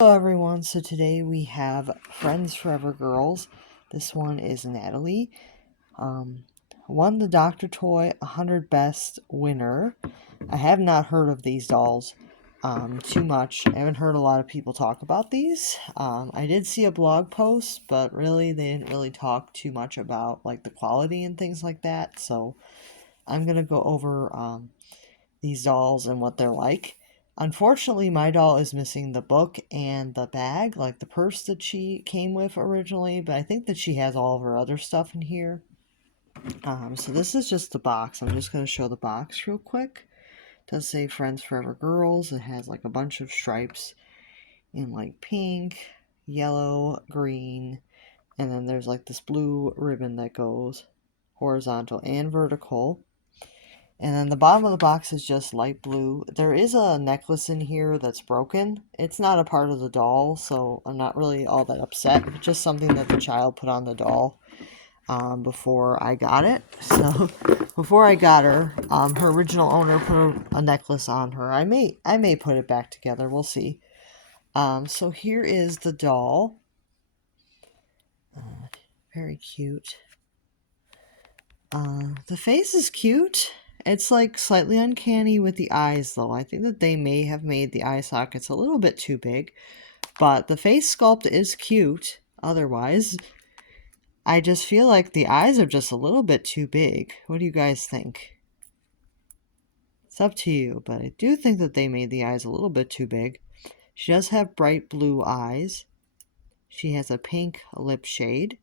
Hello everyone, so today we have Friends Forever Girls. This one is Natalie. Um, Won the Dr. Toy 100 Best winner. I have not heard of these dolls too much. I haven't heard a lot of people talk about these. I did see a blog post, but really they didn't really talk too much about like the quality and things like that. So I'm going to go over these dolls and what they're like. Unfortunately, my doll is missing the book and the bag, like the purse that she came with originally, but I think that she has all of her other stuff in here. So this is just the box. I'm just going to show the box real quick. It does say Friends Forever Girls. It has like a bunch of stripes in like pink, yellow, green, and then there's like this blue ribbon that goes horizontal and vertical. And then the bottom of the box is just light blue. There is a necklace in here that's broken. It's not a part of the doll, so I'm not really all that upset. It's just something that the child put on the doll before I got it. So before I got her, her original owner put a necklace on her. I may put it back together. We'll see. So here is the doll. Very cute. The face is cute. It's like slightly uncanny with the eyes though. I think that they may have made the eye sockets a little bit too big, but the face sculpt is cute otherwise. I just feel like the eyes are just a little bit too big. What do you guys think? It's up to you, but I do think that they made the eyes a little bit too big. She does have bright blue eyes. She has a pink lip shade.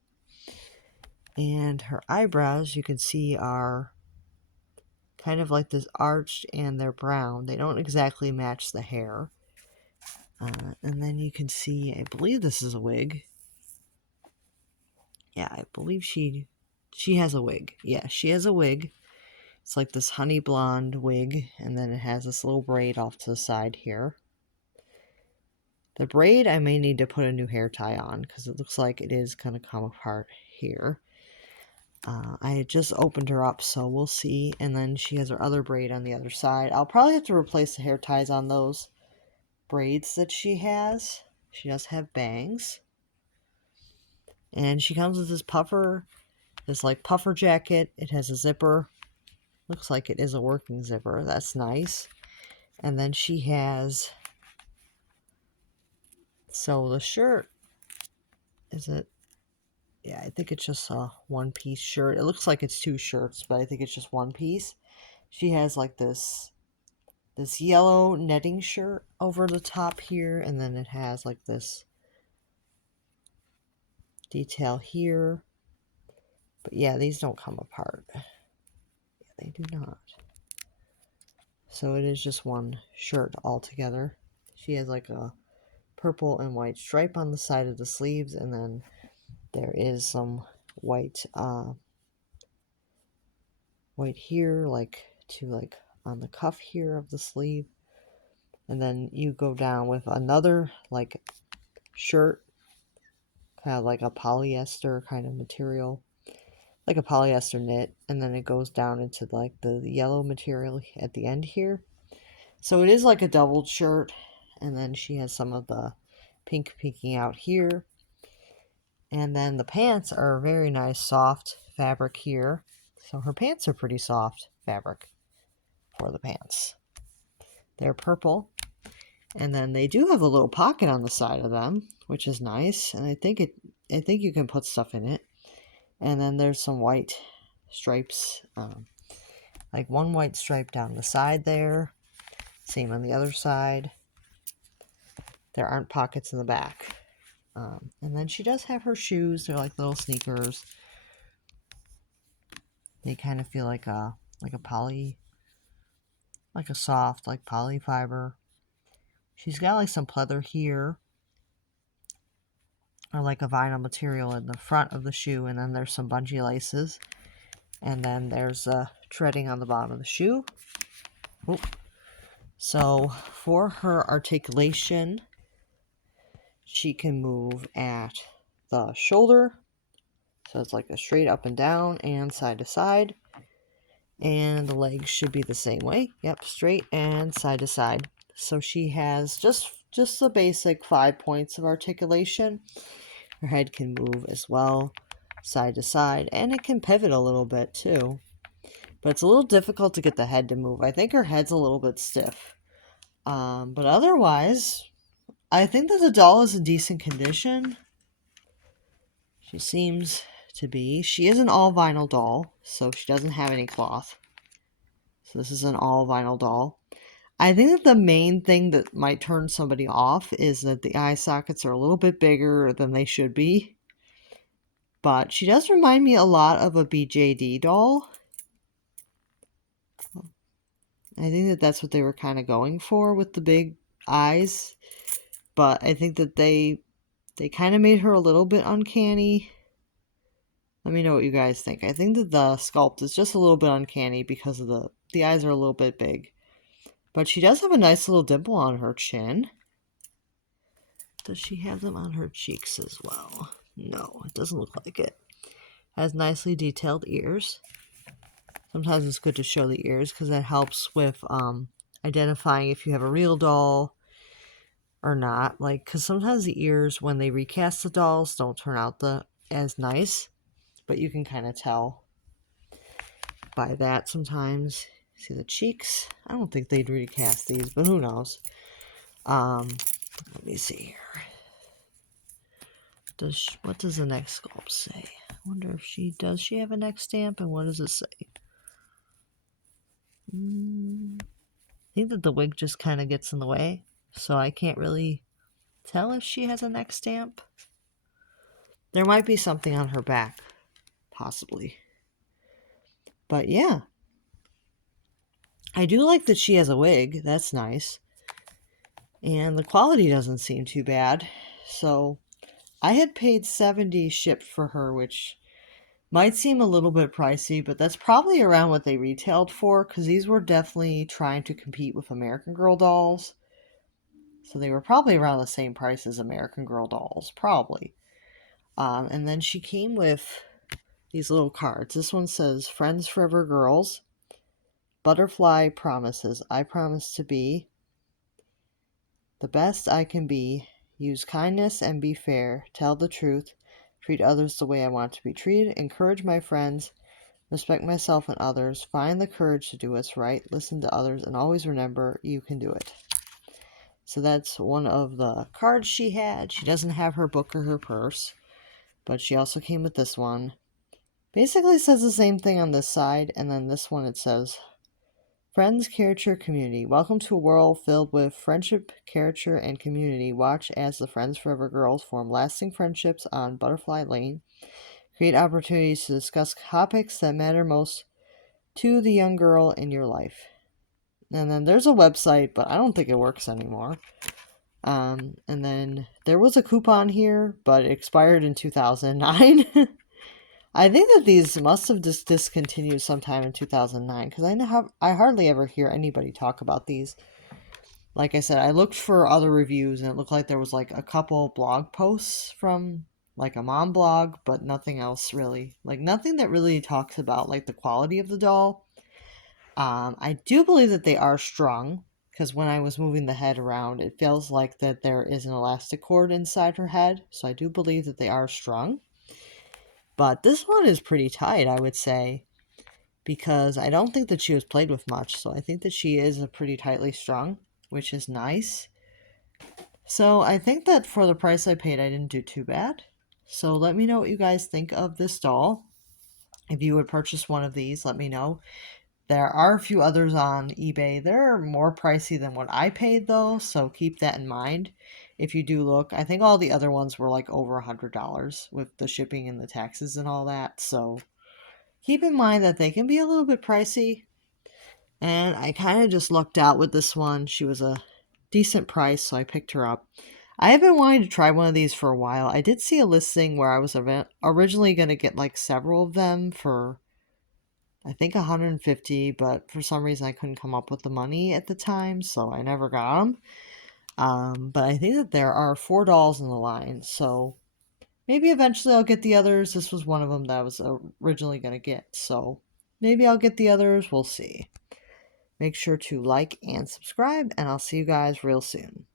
And her eyebrows, you can see, are kind of like this arched and they're brown. They don't exactly match the hair. And then you can see, I believe this is a wig. Yeah, I believe she has a wig. Yeah, she has a wig. It's like this honey blonde wig, and then it has this little braid off to the side here. The braid, I may need to put a new hair tie on because it looks like it is going to come apart here. I had just opened her up, so we'll see. And then she has her other braid on the other side. I'll probably have to replace the hair ties on those braids that she has. She does have bangs. And she comes with this puffer, this like puffer jacket. It has a zipper. Looks like it is a working zipper. That's nice. And then she has, so the shirt, is it? Yeah, I think it's just a one-piece shirt. It looks like it's two shirts, but I think it's just one piece. She has like this yellow netting shirt over the top here, and then it has like this detail here. But yeah, these don't come apart. Yeah, they do not. So it is just one shirt altogether. She has like a purple and white stripe on the side of the sleeves, and then there is some white white here, like on the cuff here of the sleeve. And then you go down with another like shirt, kind of like a polyester kind of material, like a polyester knit, and then it goes down into like the yellow material at the end here. So it is like a doubled shirt, and then she has some of the pink peeking out here. And then the pants are very nice soft fabric here. So her pants are pretty soft fabric for the pants. They're purple. And then they do have a little pocket on the side of them, which is nice. And I think you can put stuff in it. And then there's some white stripes, like one white stripe down the side there. Same on the other side. There aren't pockets in the back. And then she does have her shoes. They're like little sneakers. They kind of feel like a soft like poly fiber. She's got like some pleather here, or like a vinyl material in the front of the shoe, and then there's some bungee laces, and then there's treading on the bottom of the shoe. Oop. So for her articulation, she can move at the shoulder, so it's like a straight up and down and side to side, and the legs should be the same way. Yep, straight and side to side. So she has, just just the basic 5 points of articulation. Her head can move as well, side to side, and it can pivot a little bit too. But it's a little difficult to get the head to move. I think her head's a little bit stiff. But otherwise, I think that the doll is in decent condition. She seems to be. She is an all vinyl doll, so she doesn't have any cloth. So this is an all vinyl doll. I think that the main thing that might turn somebody off is that the eye sockets are a little bit bigger than they should be. But she does remind me a lot of a BJD doll. I think that that's what they were kind of going for with the big eyes. But I think that they kind of made her a little bit uncanny. Let me know what you guys think. I think that the sculpt is just a little bit uncanny because of the eyes are a little bit big. But she does have a nice little dimple on her chin. Does she have them on her cheeks as well? No, it doesn't look like it. Has nicely detailed ears. Sometimes it's good to show the ears because that helps with identifying if you have a real doll or not. Like, because sometimes the ears, when they recast the dolls, don't turn out as nice. But you can kind of tell by that sometimes. See the cheeks? I don't think they'd recast these, but who knows? Let me see here. What does the next sculpt say? I wonder if she have a neck stamp, and what does it say? I think that the wig just kind of gets in the way, so I can't really tell if she has a neck stamp. There might be something on her back, possibly. But yeah. I do like that she has a wig. That's nice. And the quality doesn't seem too bad. So I had paid $70 shipped for her, which might seem a little bit pricey, but that's probably around what they retailed for, because these were definitely trying to compete with American Girl dolls. So they were probably around the same price as American Girl dolls, probably. And then she came with these little cards. This one says, Friends Forever Girls, Butterfly Promises. I promise to be the best I can be, use kindness and be fair, tell the truth, treat others the way I want to be treated, encourage my friends, respect myself and others, find the courage to do what's right, listen to others, and always remember you can do it. So that's one of the cards she had. She doesn't have her book or her purse, but she also came with this one. Basically says the same thing on this side, and then this one it says, Friends, Character, Community. Welcome to a world filled with friendship, character, and community. Watch as the Friends Forever girls form lasting friendships on Butterfly Lane. Create opportunities to discuss topics that matter most to the young girl in your life. And then there's a website, but I don't think it works anymore. And then there was a coupon here, but it expired in 2009. I think that these must have just discontinued sometime in 2009, because I hardly ever hear anybody talk about these. Like I said, I looked for other reviews, and it looked like there was like a couple blog posts from like a mom blog, but nothing else really. Like nothing that really talks about like the quality of the doll. I do believe that they are strung, because when I was moving the head around, it feels like that there is an elastic cord inside her head. So I do believe that they are strung. But this one is pretty tight, I would say, because I don't think that she was played with much. So I think that she is a pretty tightly strung, which is nice. So I think that for the price I paid, I didn't do too bad. So let me know what you guys think of this doll. If you would purchase one of these, let me know. There are a few others on eBay. They're more pricey than what I paid, though, so keep that in mind. If you do look, I think all the other ones were like over $100 with the shipping and the taxes and all that, so keep in mind that they can be a little bit pricey. And I kind of just lucked out with this one. She was a decent price, so I picked her up. I have been wanting to try one of these for a while. I did see a listing where I was originally going to get like several of them for I think 150, but for some reason I couldn't come up with the money at the time, so I never got them. But I think that there are 4 dolls in the line, so maybe eventually I'll get the others. This was one of them that I was originally going to get, so maybe I'll get the others. We'll see. Make sure to like and subscribe, and I'll see you guys real soon.